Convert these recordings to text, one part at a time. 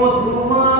মধুমা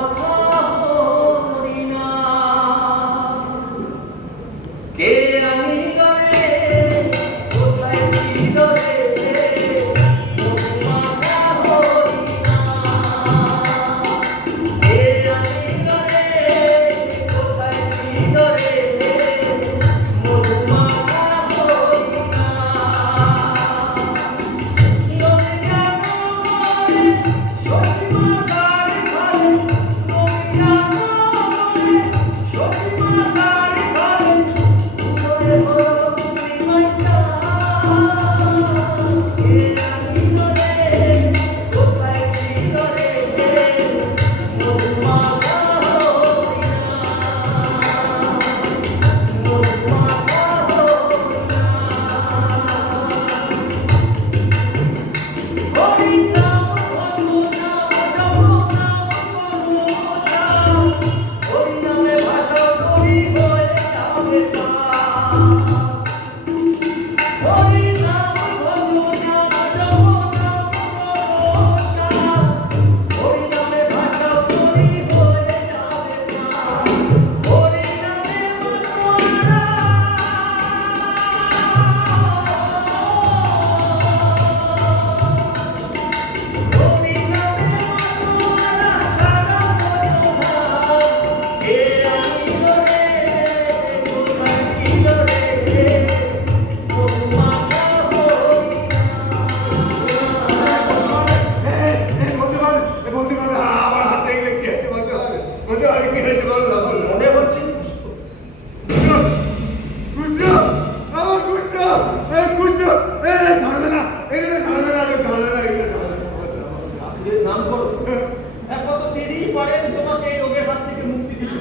পারেন তোমাকে এই রোগের হাত থেকে মুক্তি দিতে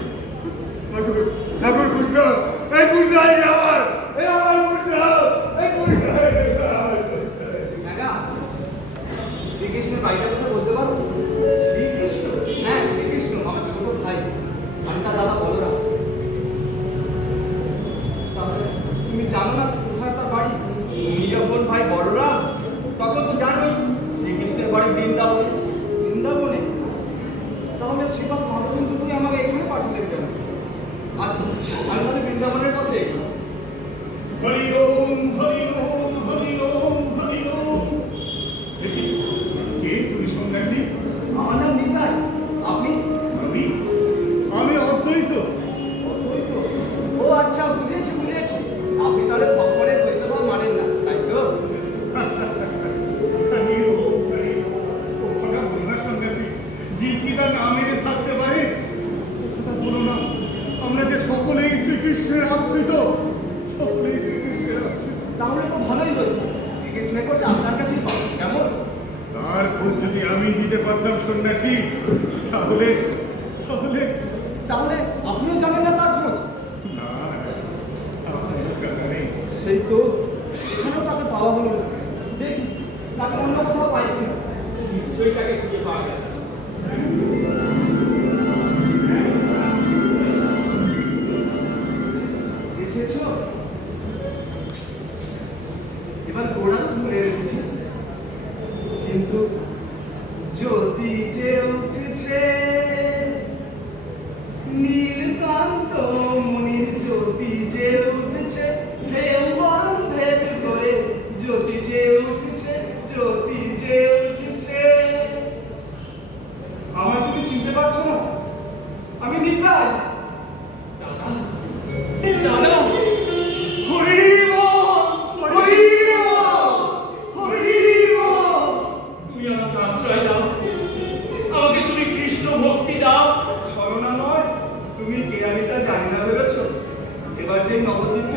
ঠাকুর ঠাকুর বুঝছ? এই বুঝলাই না আচ্ছা আমি মানে বৃন্দাবনের মধ্যে হরি ওম হরি ওম। আমরা যে সকলেই শ্রীকৃষ্ণের আশ্রিত সকলেই শ্রীকৃষ্ণের আশ্রিত। তাহলে তো ভালোই হয়েছে। শ্রীকৃষ্ণের করছে আপনার কাছে কেমন? তার খোঁজ যদি আমি দিতে পারতাম সন্ন্যাসী তাহলে তাহলে তাহলে আপনিও জানেন না তার খোঁজ? না সেই তো took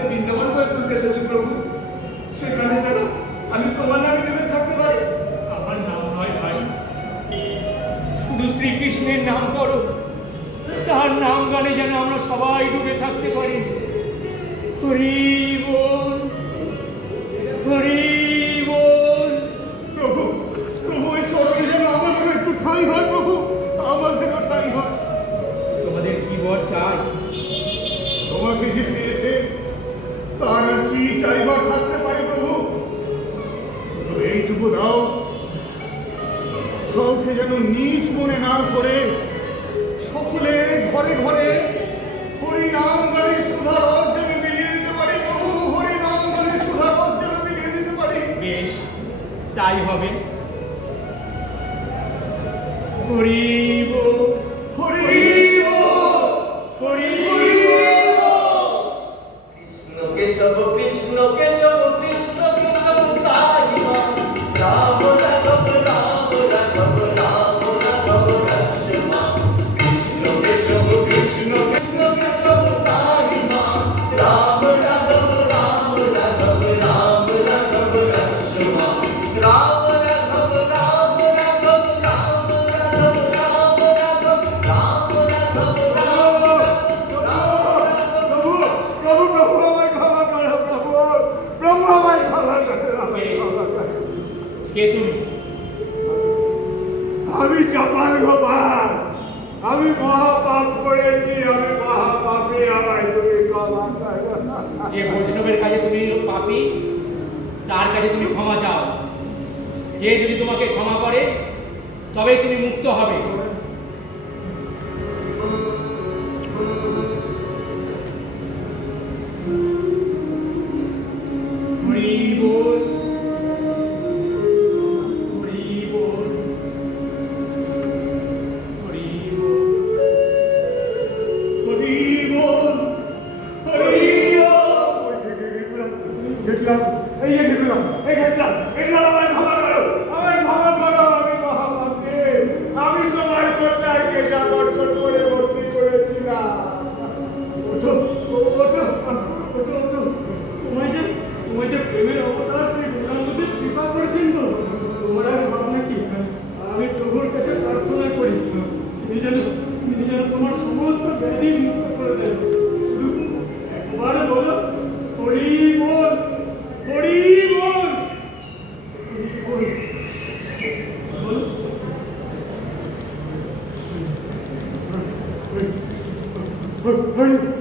আমাকে বৃন্দাবন করে তুলতে এসেছি প্রভু। সেখানে যেন আমি তোমার নামে নেমে থাকতে পারি। আমার নাম নয় ভাই। শুধু শ্রীকৃষ্ণের নাম করো। তার নাম গানে যেন আমরা সবাই ডুবে থাকতে পারি। হরি চারিবার থাকতে পারি প্রভু। এইটুকু দাও। কাউকে যেন নিজ মনে না করে সকলে ঘরে ঘরে হরিনাম গানে সুধা রস যেন মিলিয়ে দিতে পারি প্রভু, হরিনাম গানে সুধা রস যেন মিলিয়ে দিতে পারি। বেশ, তাই হবে। হরি কে তুমি? আমি চাপাল গোপাল। আমি মহাপাপ করেছি আমি মহাপাপি আমায় তুমি যে বৈষ্ণবের কাছে তুমি পাপি তার কাছে তুমি ক্ষমা চাও। সে যদি তোমাকে ক্ষমা করে তবেই তুমি মুক্ত হবে। Hurry!